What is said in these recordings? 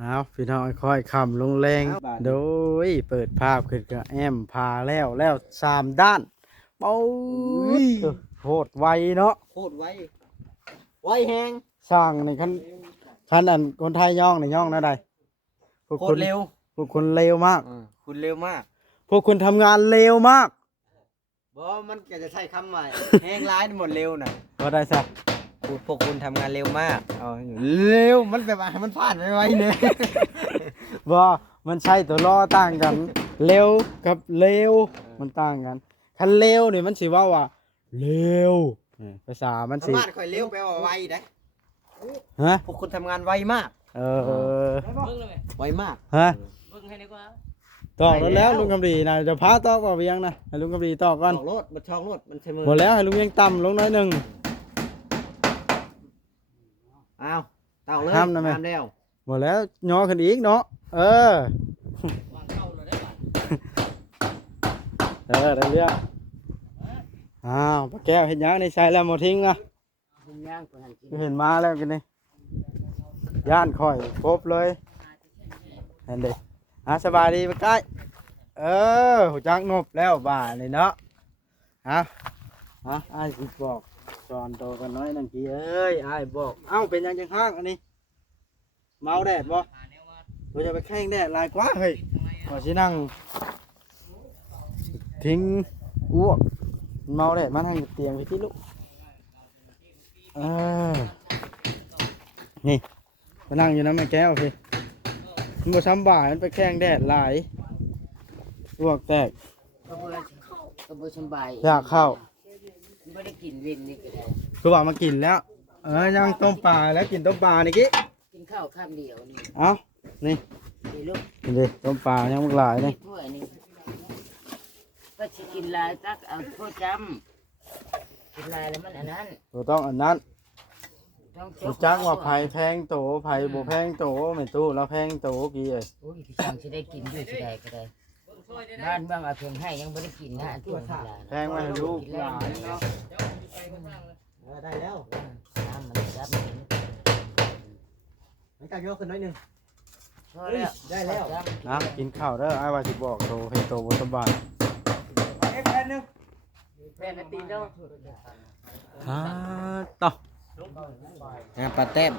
เอาพี่น้องค่อยคำลงแรงโดยเปิดภาพขึ้นก็แอมพาแล้วสามด้านเป้าโหดไวเนาะโคตรไวแฮงสร้างในคันอันคนไทยย่องในย่องนะใดพวก โค คุ ต ณ รเร็ว พวกคุณเร็วมาก คุณเร็วมาก พวกคุณทำงานเร็วมาก บ่มันจะใช้คำใหม่แฮงร้ายหมดเร็วน่ะ ก็ได้สัก พวกคุณทำงานเร็วมากเร็วมันแบบว่ามันผ่านไปไวเนี่ย ว่ามันใช่ตัวล้อต่างกัน เร็วกับเร็วมันต่างกันคันเร็วนี่มันสิว่าเร็วภาษามันสิ บ้านข่อยเร็วแปลว่าไวได้ ฮะ พวกคุณทำงานไวมาก ไวมาก ฮะ เบิ่งให้ดีกว่า ตอกแล้วลุงกำดีนะจะพาตอกว่าเวียงนะให้ลุงกำดีตอกก่อน ช่องรถมันช่องรถมันใช้มือ หมดแล้วให้ลุงเวียงต่ำลงน้อยหนึ่ง อ้าวเต่าเลย ห้ามนะแม่ แล้ว หมดแล้วย่อขึ้นอีกเนาะเออ วางเข้าเลยได้บัด ได้เรื่องอ้าวปลาแก้วเห็นยังในใส่แล้วหมดทิ้งอ่ะ ย่างเพิ่นกิน เห็นมาแล้วกันนี่ย่านค่อยครบเลยเห็นดิสบายดีปะใกล้หัวจักนบแล้วบ่าเลยเนาะอ้ายสิบอกสอนโตกันน้อยนั่นกี่เอ้ยอ้ายบอกเอ้าเป็นยังจังห้างอันนี้เมาแดดบ่เราจะไปแข่งแดดลายกว่าเฮ้ยขอชินั่งทิ้งอ้วกเมาแดดมานั่งอยู่เตียงไปที่ลูกนี่มานั่งอยู่น้ำแม่แก้วพี่มันบ่ซ้ำบ่ายมันไปแข่งแดดหลายอ้วกแตก ก็บ่สบาย อยากเข้า บ่ได้กินเว้นนี่ก็ได้ คือว่ามากินแล้วยังต้มปลาแล้วกินต้มปลานี่กี้ กินข้าวคำเดียวนี่ เอ้านี่ นี่ลูก นี่ดิต้มปลายังมึกหลายนี่ ถ้วยนี่ก็สิกินหลายตักเอาโทษจำกินหลายแล้วมันอันนั้น ตัวต้องอันนั้น ต้อง รู้จักว่าไผ่แพงโตไผ่บ่แพงโตไม่ตู้แล้วแพงโตกี่เอ้ย โอ้ยพี่ช่างสิได้กินอยู่สิได้ก็ได้บ้านเบิ่งเอาเพียงให้ยังบ่ได้กินนะอันตัวหลาน แพงไว้ให้ลูกหลาน ได้แล้ว น้ำมันจับมัน มันจะยกขึ้นน้อยหนึง พอแล้ว ได้แล้ว นะกินข้าวเด้อไอ้ายว่าสิบอกโตให้โตบ่สบาย แค่นึง แม่นตีนเด้อ ต่อง านปลาแต้ม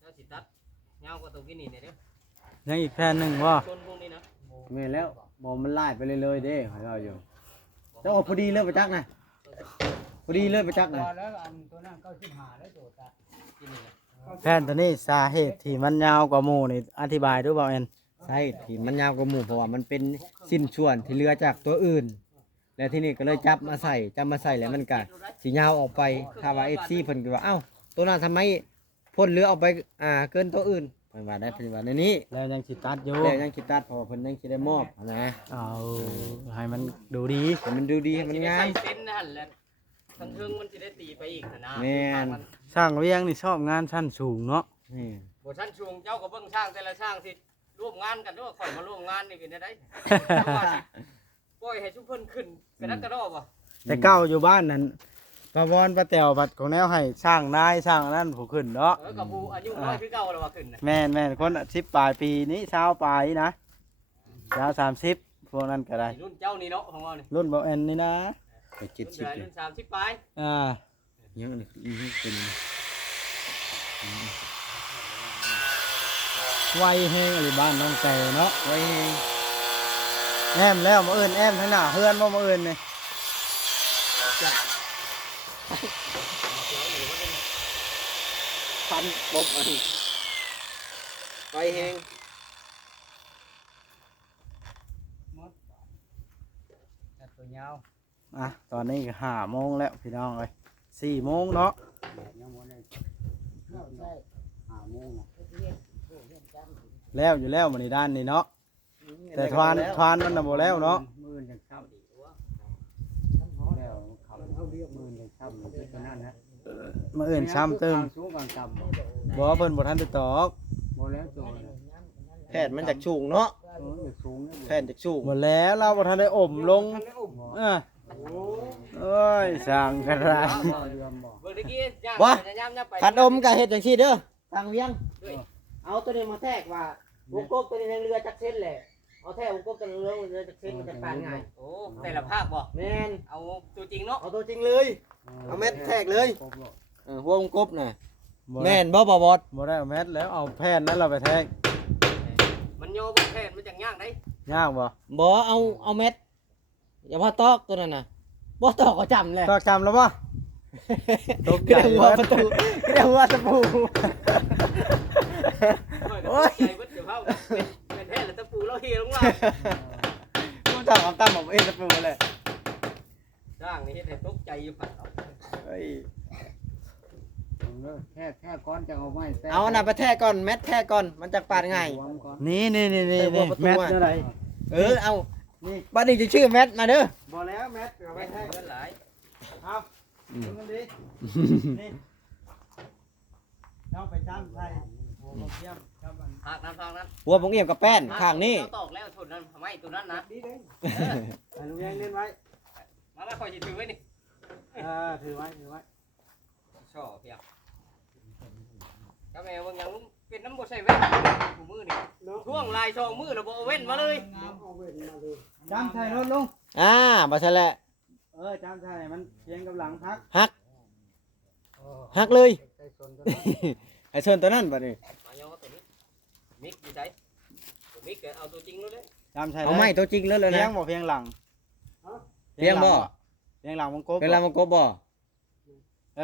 เจ้าสิตัดยาวกว่าตัวกินนี่เด้อ ยังอีกแผ่นหนึงว่า ชนพวกนี้นะ แม่แล้วบ่มันไล่ไปเลยเด้ขอยเราอยู่เจ้าพอดีเลิกไปจักนะพอดีเลิกไปจักนะ แผ่นตัวนี้สาเหตุที่มันยาวกว่าหมู่นี่อธิบายดูบ่แม่น ใช่ที่มันยาวกว่าหมู่เพราะว่ามันเป็นสิ้นส่วนที่เหลือจากตัวอื่น แล้วที่นี่ก็เลยจับมาใส่แล้วมันก็สิยาวออกไปถ้าว่า FC เพิ่นก็ว่าเอ้าตัวนั้นทำไมพ่นเหลือออกไปเกินตัวอื่นเพิ่นว่าได้เพิ่นว่าในนี้ แล้วยังสิตัดอยู่ แล้วยังคิดตัดเพราะว่าเพิ่นยังสิได้มอบนะ เอาให้มันดูดี ให้มันดูดีให้มันงาม ใส่เส้นนั่นแหละทั้งเทิงมันสิได้ตีไปอีกนะ แม่น สร้างเวียงนี่ชอบงานชั้นสูงเนาะ นี่ บ่ท่านชวงเจ้าก็เบิ่งช่างแต่ละช่างสิร่วมงานกันด้วยข่อยมาร่วมงานนี่เป็นได้ปล่อยให้ทุกเพิ่นขึ้นกระดักกระดอบ่ แต่เก้าอยู่บ้านนั้นปะวอนปะแตวบัดของแนวให้สร้างนายสร้างอันนั้นผู้ขึ้นเนาะ กับผู้อายุน้อยคือเก่าแล้วว่าขึ้นน่ะ แม่นคน10ปลายปีนี้ชาวปลายนะชาว30พวกนั้นก็ได้ รุ่นเจ้านี่เนาะของเรานี่ รุ่นบ่แอนนี่นะ ไป รุ่น 70 รุ่น30ปลาย ยังนี่เป็น ไวแฮงอะไรบ้านน้องแต่เนาะ ไว้ แอมแล้วมาเอิ้นแอมทั้งหน้าเฮือนบ่มาเอิ้นนี่ พันปบอันไว้แฮง ตัวยาว ตอนนี้ก็5 โมงแล้วพี่น้องเอ้ย4 โมงเนาะแล้วอยู่แล้วมื้อนี้ด้านนี้เนาะแต่ทวานมันน่ะบ่แล้วเนาะมาเอิ้นซ้ำเติมบ่เพิ่นบ่ทันได้ตอก แพทย์มันจากสูงเนาะแพทย์จากสูง หมดแล้วเราบ่ทันได้อมลงเอ้ยสร้างกันไร เบิ่งตะกี้ย่าง ว่า ย่างไป ขัดอมกับเห็ดจังซี่เด้อทางเวียงเอาตัวนี้มาแทรกว่า วงกบตัวนี้ยังเรือจักเส้นแหละเอาแท้วงกบตัวเรือจักเส้นมันจะปานง่าย โอ้แต่ละภาคบ่ แม่น เอาตัวจริงเนาะ เอาตัวจริงเลยเอาเม็ดแทกเลยหัววงกบน่ะแม่นบ่บอด บ่ได้เอาแมทแล้วเอาแผ่นนั้นเราไปแทง มันโยบ่แทนมันจังย่างได้ ยากบ่ บ่เอาเม็ดอย่าพาตอกตัวนั้นน่ะบ่ตอกก็จำเลย ตอกจำแล้วบ่ ตกใจ ก็ได้หัวประตูก็ได้หัวตะปู โอ้ยใจเบิดเดี๋ยวเฮาเป็นแท้แล้วตะปูเราเฮลงมา มันถามคำตั้มบอกเอ็นตะปูเลย ร่างนี่เฮ็ดให้ตกใจอยู่ผัดเอา เฮ้ย แค่ก้อนจะเอาไม้แตะ เอาอันน่ะไปแทกก่อนเม็ดแทกก่อนมันจะปาดง่าย หัวมันก่อน นี่นี่นี่นี่ เตะหัวประตู แมท อะ เท่าไหร่ เอานี่บ้านนี้จะชื่อเม็ดมาเด้อ บ่แล้วแมทเอาไป แม่ แทง เงินหลาย เอาดูมันดินี่เอาไปจ้ำใส่โอ้โหเยี่ยมครับมัน ภาคนั้น หัวผมเอี่ยมกับแป้นข้างนี้ เรตอกแล้วชนนั้นทำไมตัวนั้นนะ ให้ลุงแยงเล่นไว้ มาคอยสิถือไว้นี่ ถือไว้ถือไว้ ช่อเพียงก็แม่เบิ่งยังเป็นน้ำบ่ใส่แว่นกูมือนี่ช่วงลายช่องมือแล้วบ่เอาแว่นมาเลย จ้ำใส่รถลุง บ่ใช่แหละ จ้ำใส่มันเพียงกับหลังพัก หักเลย ใส่ส่วนตัวนั้น ไอ้ส่วนตัวนั้นบัดนี้ มาย่อตัวนี้มิกอยู่ใส่ตัวมิกเอาตัวจริงเลย จ้ำใส่ เอาไม้ตัวจริงเลยเลย เพีย นะ งบ่เพียงหลัง เพียงบ่ เพียงหลังวงกบ เวลามันกบบ่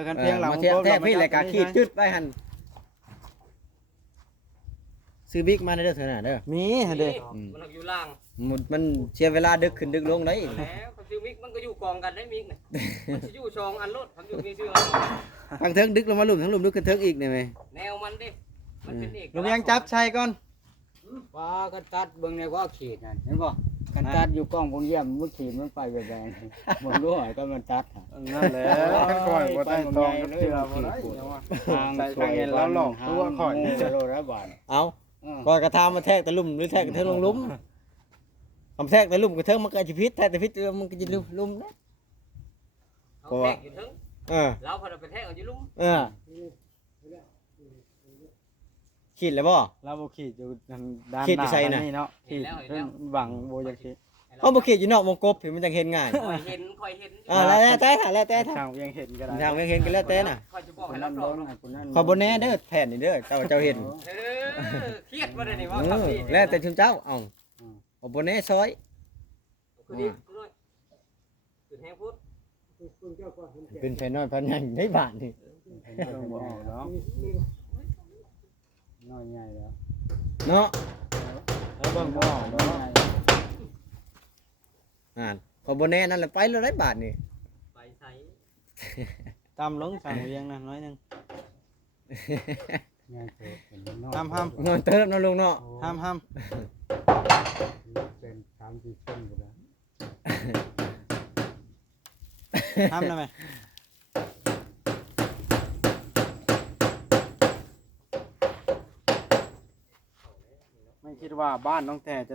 กันเพียงหลังวง เทียบ กบ แทกพี่เลยกะขีดจุดไปหั่นซื้อบิ๊กมาเด้อเถอะน่ะเด้อ มี เด้ เด้ มันอยู่ล่าง มันเสียเวลาดึกขึ้นดึกลงได้ แล้วคำชื่อมิกมันก็อยู่กองกันได้มิกน่ะมันสิอยู่ชองอันรถทำอยู่มีชื่อ ทางเทิงดึกลงมาหลุมทั้งหลุมดึกขึ้นเทิงอีกนี่ไหม แนวมันดิมันเป็นเอก ลุงยังจับใส่ก่อน ว่ากันตัดเบิ่งในว่าขีดนั่นเห็นบ่กันตัดอยู่กล้องผมเยี่ยมมันขีดมันไปแบบแบงบ่รู้หอยก็มันตัด นั่นแหละข่อยบ่ได้ตองกับเชือบ่ได้ใส่ทางเงินแล้วหลอกตัวข่อย จะโลละบาท เอาก่อนกระทามาแทกตะลุ่มหรือแทกกระเทิงลงหลุมทำแทกตะลุ่มกระเทิงมันก็จะพิษแทกแต่พิษมันก็จะลุ่มนะ เอาแทกอยู่ถึง เออ เราพอเราไปแทกเอาอยู่ลุ่ม ขีดเลยบ่ เราบ่ขีดอยู่ด้านหน้า ขีดอยู่ไสน่ะ นี่เนาะขีดเรื่องบังบ่อยากขีด เขาบ่ขีดอยู่นอกวงกบเห็นมันจังเห็นง่าย คอยเห็นคอยเห็น แล้วแต่ถ่าแล้วแต่ถ่า ทางเวียงเห็นก็ได้ ทางเห็นกันแล้วแต่น่ะ คอยจะบอก ค ให้ น รั นั้ บ น ร ร้ อ อง งคนนั้น ขอบนแน่เด้อแผ่นนี่เด้อเจ้าเห็น เครียดมาเลยนี่ว่า เอ ทำ อ ดี แล้วแต่ชุมเจ้าเอาขอบนแน่ซอย คือนี่ด้วยคือแห้งพุทธ เป็นแผ่นน้อยแผ่นใหญ่ในบ้านนี่ ต้องบอกเนาะ น้อยใหญ่แล้ว เนาะ แล้วเบิ่งบ่ออกเนาะ ขอบนแน่นั่นแหละไปแล้วได้บาทนี่ ไปใส่ ตำลงสั่งเวียงนะน้อยหนึง ใหญ่เกิดเป็นน้อย ห้าม นอนเติมนอนลงเนาะ ห้ามห้าม เป็น3-4เส้นก็ได้ ห้ามได้ไหมไม่คิดว่าบ้านน้องแต่จะ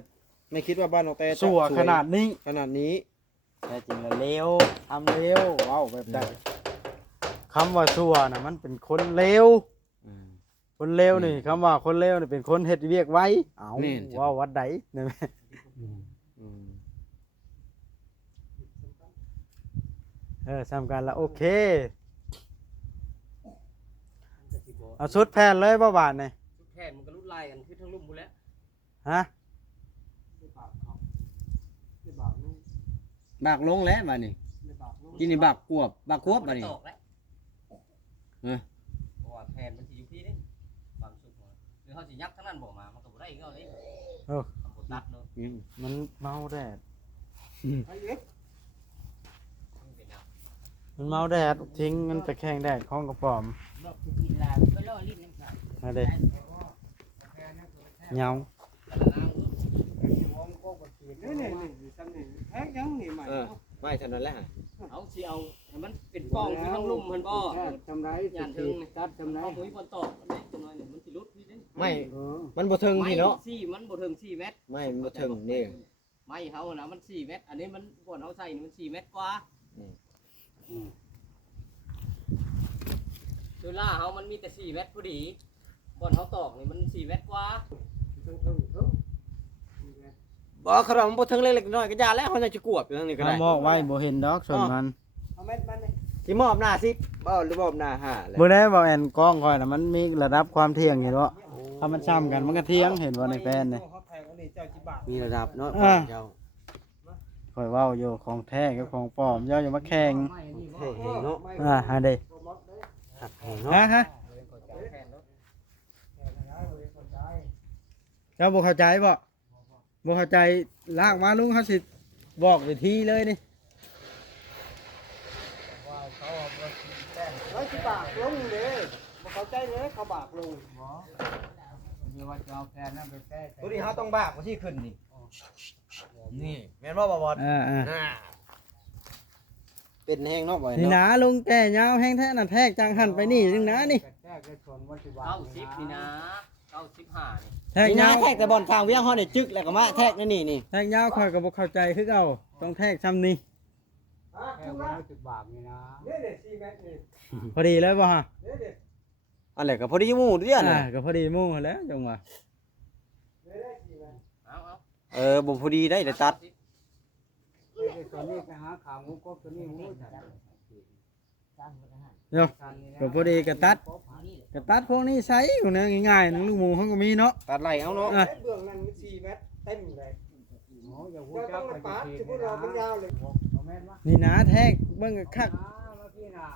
ไม่คิดว่าบ้านน้องแต่ สัวขนาดนี้ ขนาดนี้ แต่จริงแล้วเลวทำเลวว้าวแบบใดคำว่าสัวน่ะมันเป็นคนเลวคนเลวนี่คำว่าคนเลวนี่เป็นคนเฮ็ดเวียกไว้เอ้าว่าวัดใดนี่แม่ซ้ำกันละโอเคเอาสุดแผ่นเลยบ่บาทนี่ ชุดแทนมันก็รุดลายกันคือทั้งลุ่มพูแล้ว ฮะ บากลงแล้วบาดนี่กินนี่บากกวบบากควบบาดนี่ ตอกแล้วเพราะว่าแทนมันสิอยู่พี่นี่บางชุดหรือเขาสิยักทั้งนั้นบอกมามันก็บ่ได้อีกเอาเลยทำบทตัดเนาะ มันเมาแดด มันเป็นแนว มันเมาแดดทิ้งมันตะแคงแดดของกระป๋อม บอกกินลาไปล่อลิ้นน้ำตาล มาเด้เหงา ไม่เท่านั้นแหละ เอาสิเอาให้มันเป็นกล้องคือทั้งลุ่มมันบ่ ทำไรตัดทำไร เอาปุ๋ยบนตอกมันได้จังหน่อยมันสิรุดพี่เด้ ไม่มันบ่ถึงพี่เนาะ สี่มันบ่ถึง4 เมตร ไม่มันบ่ถึงนี่ ไม้เฮานะมัน4 เมตรอันนี้มันบ่อนเฮาใส่นี่มัน4 เมตรกว่าโดยล่าเฮามันมีแต่4 เมตรพอดีบ่อนเฮาตอกนี่มัน4 เมตรกว่า บ่ขนมบ่ถึงเล็กๆน้อยๆก็ยาแล้วเขาจะกวบอยู่ทางนี้ก็ได้ ถ้ามอกไว้บ่เห็นดอกส่วนมัน เอาเม็ดมันนี่ สิมอบหน้า10บ่หรือมอบหน้า5แหละ บ่ได้บ่แอนกล้องค่อยน่ะมันมีระดับความเที่ยงเห็นบ่ถ้ามันซ้ำกันมันก็เที่ยงเห็นบ่ในแฟนนี่ เขาแพงอันนี้เจ้าจิบาท มีระดับเนาะ อ่า เจ้า ค่อยเว้าอยู่ของแท้กับของปลอมเจ้าอย่ามาแข่ง แท้แหงเนาะ หาเด้ หักแหงเนาะ ฮะเจ้าบ่เข้าใจบ่บ่เข้าใจลากมาลุงเขาสิบอกวิธีเลยนี่ ร้อยสิบบาทลงเลยบ่เข้าใจเลยเขาบากลงหมอเดี๋ยวว่าจะเอาแพนนั่นไปแก้ ตัวนี้เฮาต้องบากบ่สิขึ้นนี่นี่แม่นบ่บ่บ่ เป็นแห้งเนาะบ่อย นี่ เนาะ นะลุงแก่ยาวแห้งแท้นั่นแทกจังหันไปนี่นึงนะนี่ แก้ก็ชนว่าสิบบาท 90นี่นะ95นี่ แทก นี่ ยา นะ ว แทกแต่บอลทางเวียงเฮานี่จึกแล้วก็มาแทกนี่นี่ แทกยาวค่อยก็บ่เข้าใจคือเก่าต้องแทกซ้ำนี่ แก้ว่าสิบบาทนี่นะเนี่ยเด็ด4เมตรนี่ พอดีเลยบ่ฮะ เนี่ยเด็ด อันแหละก็พอดีหมู่เด้อน่ะ ก็พอดีหมู่แล้วจังว่า เนี่ยได้4เมตร เอา บ่พอดีได้เดี๋ยวตัด เนี่ยเด็ดตัวนี้ไปหาขาหมูกบตัวนี้หมูจัด เนาะก็พอดีก็ตัดพวกนี้ใช้อยู่นะง่ายๆนึงลูกหมูเขาก็มีเนาะ ตัดไหลเอาเนาะ อ่ะ เบื้องนั้นมัน4เมตรเต็มเลยโอ้อย่าพูดจักไปปาดสิพวกเรามันยาวเลยเอาแม่นวะ นี่นะแทกเบิ่งคัก เมื่อกี้น่ะ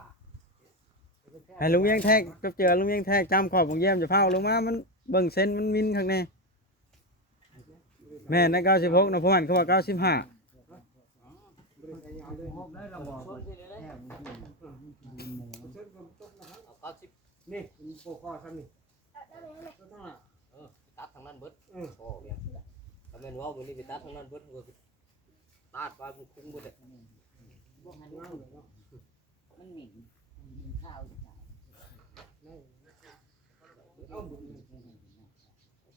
ให้ลุงเวียงแทกก็เจอลุงเวียงแทกจำขอบของแย้มจะพาลงมามันเบิ่งเส้นมันมินข้างในแม่นะ96นะพ่อมันเขาว่า95 เอา90 นี่โปรคอซ้ำนี่ ตัดทางนั้นเบิดโอ้เวียงถ้าแม่นว่ามื้อนี้ไปตัดทางนั้นเบิดก็ตัดไปมันคุ้มเบิดเลย มันหมิ่นข้าวอยู่จ้ะ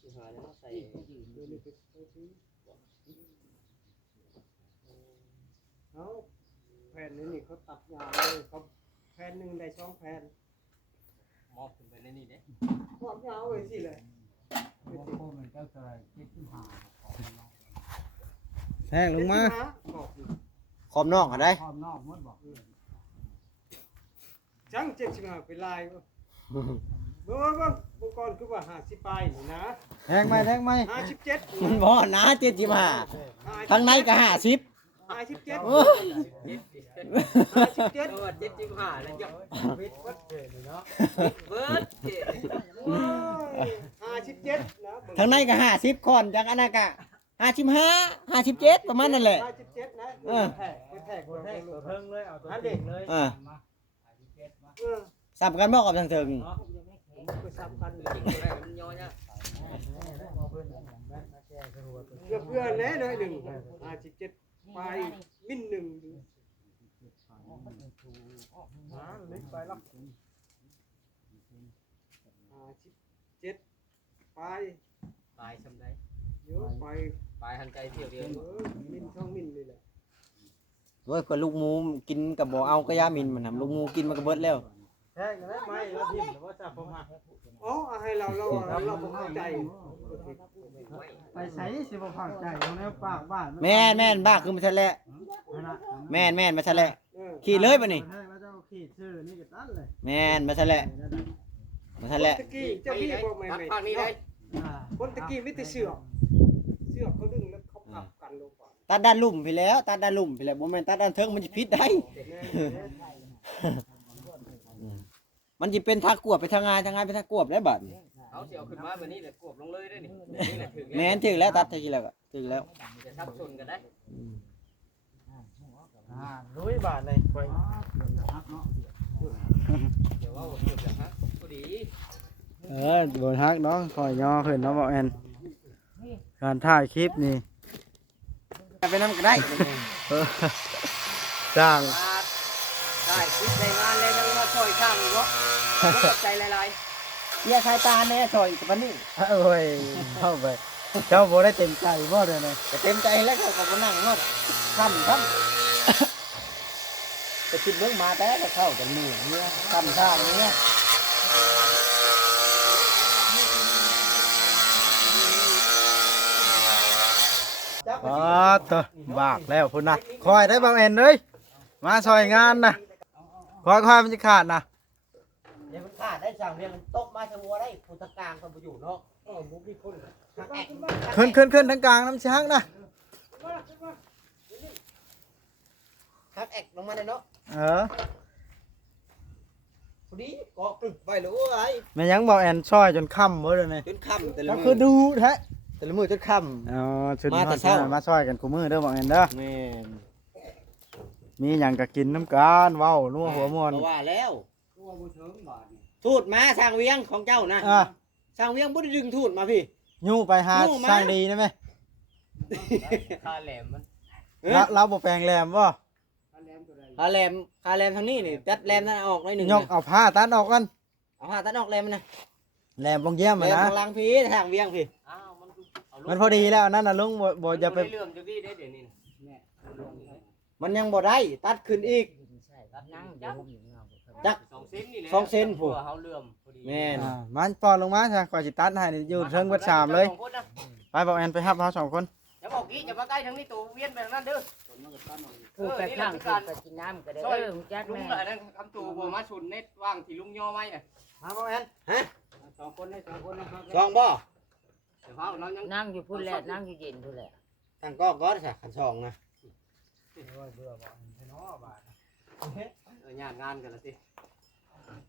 สิหาเนี่ยมาใส่ เอาแผ่นนี่เขาตัดยาวเลยเขาแผ่นหนึ่งได้2แผ่น มอบขึ้นไปในนี่เด้ ความยาวเลยสิเลย แทกลงมา ขอบนอกก็ได้ ความนอกมดบอกจัง75เป็นลายเบิ่งก่อนคือว่า50ปลายนี่นะ แทงไหม 57 มันบ่นะ75ทางในก็50 57 โอ้ย 57 75แล้วจ้ะ วิทย์วัดเจนี่เนาะ เบิดเจ็ด 57นะ ทางในก็50ก่อนจากอันนั้นก็55 57ประมาณนั่นแหละ 57นะ เออ แทกตัวเพิ่งเลยเอาตัวเด็กเลย อ่าสับกันบ่กับทางเทิง ไปซ้ำกัน จริงๆแล้วมันย่อเนี่ย เพื่อนแล้วหน่อยหนึ่ง57ไปมินหนึ่งเล็กไปแล้ว57ไป ตายซำได้ เยอะไป ตายหันใจเที่ยวเดียว มินช่องมินเลยแหละ โอ้ยเพิ่นลูกหมูกินก็บ่เอาก็ยามินมันน่ะลูกหมูกินมันก็เบิดแล้ว แทงกันได้ไหมแล้วทิ่มหรือว่าจับผมหัก อ๋อให้เราผมเข้าใจ ไปใส่สิบ่เข้าใจเอาแนวปากบ้าน แม่นบ้าคือมันซะแหละแม่นมาซะแหละขี่เลยบัดนี้ แทงแล้วเจ้าขีดชื่อนี่ก็ตันเลย แม่นมาซะแหละมาซะแหละ ตะกี้เจ้าพี่บอกไม่ ตัด ไม่ ภาคนี้ได้ คนตะกี้ไม่แต่เสือกเขาดึงแล้วเขาพับกันลงก่อน ตัดด้านลุ่มไปแล้วตัดด้านลุ่มไปแล้วบ่แม่นตัดด้านเทิงมันสิผิดได้ มันสิเป็นทางกวบไปทางงานไปทางกวบได้บัดนี้ เอาเสียวขึ้นมาแบบนี้เลยกวบลงเลยได้นี่นี่แหละถึง แม่นถึงแล้วตัดทีแล้วก็ถึงแล้ว จะทับชนกันได้ ลุยบาทเลยไป เดี๋ยวว่าเกือบจะฮักพอดี โดนฮักเนาะคอยย่อขึ้นเนาะบอกแอนการถ่ายคลิปนี่ ไปนำก็ได้ จ้าง ได้คิดในงานเลยยังมาช่วยช่างเนาะใจหลาย เฮียคายตาแน่ซอยบัดนี้ โอ้ยเข้าไปเจ้าบ่ได้เต็มใจบ่เลยนะ ก็เต็มใจแล้วเขาก็บ่นั่งเนาะค่ำไปคิดเบิ่งมาแต่ก็เข้ากันมือเนี่ยค่ำซ่าเนี่ย จับ อ๋อเถอะบากแล้วพุ่นนะคอยได้บ่าวแอนเอ้ยมาซอยงานนะคอยมันจะขาดนะ เดี๋ยวมันขาดได้สั่งเรียนมันตกมาสมัวได้ผู้ตะกลางคนบ่อยู่เนาะขึ้นทั้งกลางน้ำช้างนะ คักแอกลงมาเลยเนาะ เออ พอดีก็กรึบไปเลยไอ้ แม่ยังบ่าวแอนซอยจนค่ำเบิดเลยนี่ จนค่ำแต่ละ ก็ มื คือดูแท้ แต่ละมือจนค่ อ๋อชุด มาแต่เช้า มาซอยกันกูมือเด้อบ่าวแอนเด้อ ำแม่น มีหยังก็กินน้ำกันเว้านัวหัวม่วน เพราะว่าแล้ว ตัวบ่ถึงบาทนี่ ทูตมาสร้างเวียงของเจ้านะ อ่ะ สร้างเวียงบ่ได้ดึงทูตมาพี่ ยู่ไปหา ยู่มา สร้างดีได้ไหม ค่าแหลมมัน เราบ่แปลงแรมบ่ ถ้าแหลมตัวใด คาแรมทางนี้นี่ตัดแรมนั้นออกหน่อยหนึง ยกเอาผ้าตัดออกกัน เอาผ้าตัดออกแรมมันนะ แรมบ่งเยี่ยม แร อะ ม นะ ทางหลังพี่ทางเวียงพี่ อ้าวมันเอาลง มันพอดีแล้วอันนั่นน่ะลุงบ่อย่าไป เลื่อมจังนี้ได้เดี๋ยวนี้ แม่ ลงเลย มันยังบ่ได้ตัดขึ้นอีก ใช่นั่งอยู่ห่มอยู่เงา จัก 2 เซนนี่แหละ 2 เซนผู้ เฮาเลื่อมพอดี แม่น มันปอนลงมาซะก่อนสิตัดให้นี่อยู่เทิงเบิดสามเลย ไปบอกแอนไปฮับเฮาสองคน อย่าบอกกี้อย่ามาใกล้ทางนี้ตัวเวียนไปทางนั้นเด้อ ต้นมันก็ตั้งเอาอยู่ คือไปข้างคือไปกินน้ำก็ได้จัก ลุง แม่ น่ะนั่นคำตัวบ่มาชุนเน็ตว่างที่ลุงย่อไม้น่ะ มาบอกแอน สองคนให้สองคนนะครับ ซองบ่ เดี๋ยวเฮาน้องยัง นั่งอยู่พุ่นแหละนั่งอยู่เย็นพุ่นแหละ ทางกล้องก็ซะขันซองนะ โอ้ยเบื่อบ่ให้น้อบาท ญาติงานกันละสิ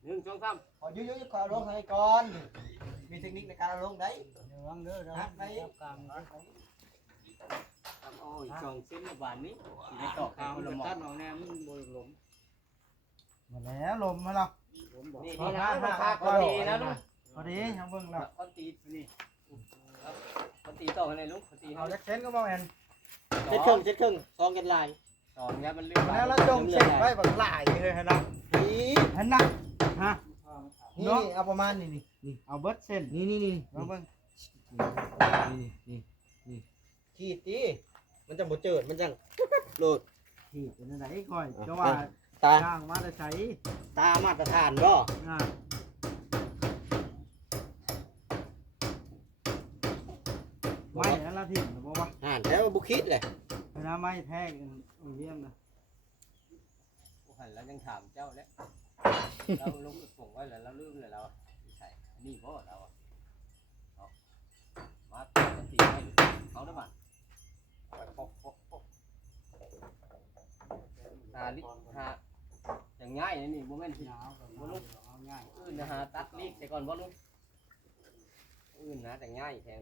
1 2 3 ขอยุ่ยๆขอลงให้ก่อน มีเทคนิคในการลงได้ ระวังเด้อระวังจับกลาง โอ้ย2 เซนละบาทนี้สิได้ตอก กลา ข้าง ว มัน ละหมอ ตัดออกแน่มันบ่หลม มาแล้วลมมาแล้ว ผมบอก นี่นะราคาพอดีนะลุง พอดีทางเบิ่งแล้ว คนตีนี่คนตีต่อให้ลุงคนตี เอา เฮา จักเซนก็บอกแอน เช็ดครึ่งซองกันลาย สองเนี่ยมันเลื่อน แล้วเราจงเช็คไว้บักหลายเลยนะ นี่ เห็นนะฮะ นี่เอาประมาณนี่ เอาเบิดเส้น นี่ มาเบิ่ง ขีดตีมันจะบ่เจิดมันจังโหลด ที่เป็นไหนค่อยจะว่า ตา จ้างมาแต่ใช้ ตามาตรฐานบ่ อ่าไม่แล้วละถิ่นบอกว่า อ่านแล้วบ่คิดเลย เวลาไม่แท้งเยี่ยมนะ โอ้ยแล้วยังถามเจ้าแล้วเราลงส่งไว้แล้วเราลืมเลยเราใช่นี่บ่เรามาตีให้เขาได้บ้านหาลิหาอย่างง่ายนี่โมเมนต์ที่ หนาวก็ บ่ลุก เอาง่าย อื่นนะฮะตัดลีกแต่ก่อนบ่ลุกอื่นนะแต่ง่ายแทน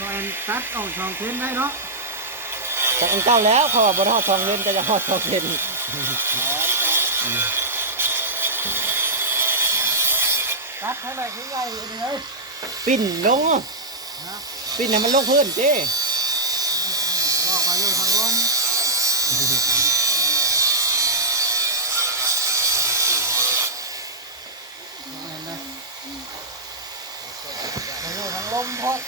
บอลตัดออก2เซนได้เนาะ จากอันเก้าแล้วเขาว่าบ่ทอดทองเล่นก็จะทอดทองเล่น ตัดให้ไหนคือไงเลย ปิ้นลงปิ้นให้มันลงพื้นเจ้ บอกไปอยู่ทางลมเห็นไหมไปอยู่ทางลมพอด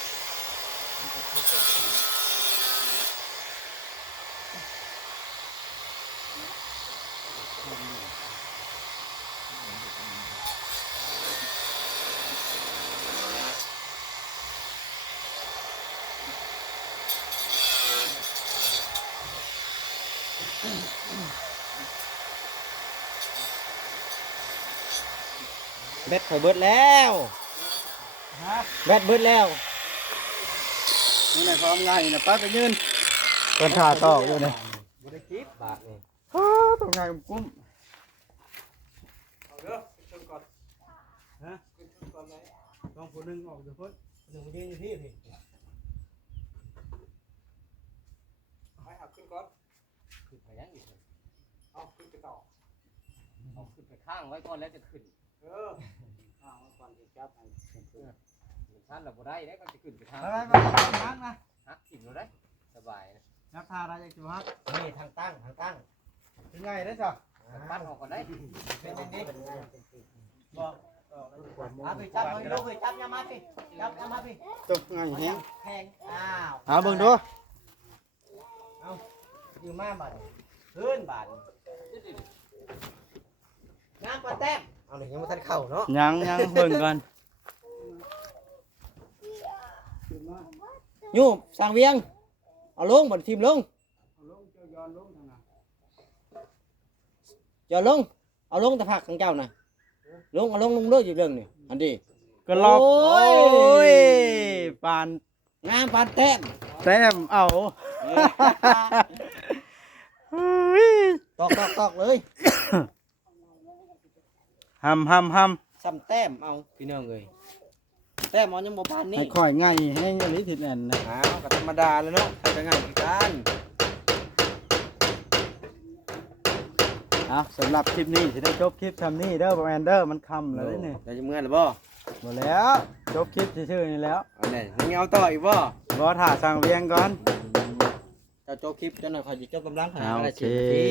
แบตข่อยเบิดแล้ว ฮะ แบตเบิดแล้ว นี่ในความง่ายนะป้าไปยืนเป็นท่าต่ออยู่เนี่ย บ่ได้คิดบาทนี่ ตรงไหนกุ้ม เอาเด้อขึ้นก่อน ฮะ ขึ้นก่อนไหม ต้องผู้หนึงออกจากพ้น หนึ่งยืนอยู่ที่พี่ ให้เอาขึ้นก่อนขึ้นไปยังอีกเลยเอาขึ้นไปต่อเอาขึ้นไปข้างไว้ก่อนแล้วจะขึ้น ข้าวมาก่อนสิจับให้เป็นเพื่อน มันชันเราบ่ได้แล้วก็จะขึ้นไปทาง ไปไปไปนั่งนะ ฮักกินเราได้สบายนะ นับทาได้จังสิฮัก นี่ทางตั้งเป็นไงได้จ้ะ ปั้นออกก่อนได้ เป็นอย่างนี้บอกเอาไปจับเอาลูกไปจับยามาพี่จับยามาพี่ ตกไงแฮง แทงอ้าว เอาเบิ่งดู อยู่มาบาดเพื่อนบาดน้ำปลาแต้มเอาหนึ่งยังไม่ทันเข้าเนาะ ยังเบิ่งก่อน ยูสร้างเวียงเอาลงบนทีมลงอย่าลงเอาลงแต่ผักของเจ้าน่ะลงเอาลงเลิกอยู่เรื่องนี่อันดี ก็ล็อก โอ้ โอ้ ย ยปาน งามปานแต้ม แต้มเอาเฮ้ย ตอกเลย หำ ซ้ำแต้มเอาพี่น้องเอ้ยแต้มมันยังบ่ปาน ให้ นี่ ค่อยง่ายแห้งอันนี้ทิดแน่นนะ อ้าวก็ธรรมดาแล้วเนาะใครจะง่ายคือกัน เอาสำหรับคลิปนี้สิได้จบคลิปทำนี่เด้อบ่แม่นเด้อมันค่ำแล้วเด้อนี่ จะเมื่อหรือบ่ หมดแล้วจบคลิปชื่อๆนี่แล้ว อันนี้ยังเอาต่ออีกบ่ บ่ถ่าสั่งเวียงก่อน เจ้าโจคลิปเจ้าหน่อยขอหยิบเจ้ากำลังขนาด เอา อะไร โอเค 10 นาที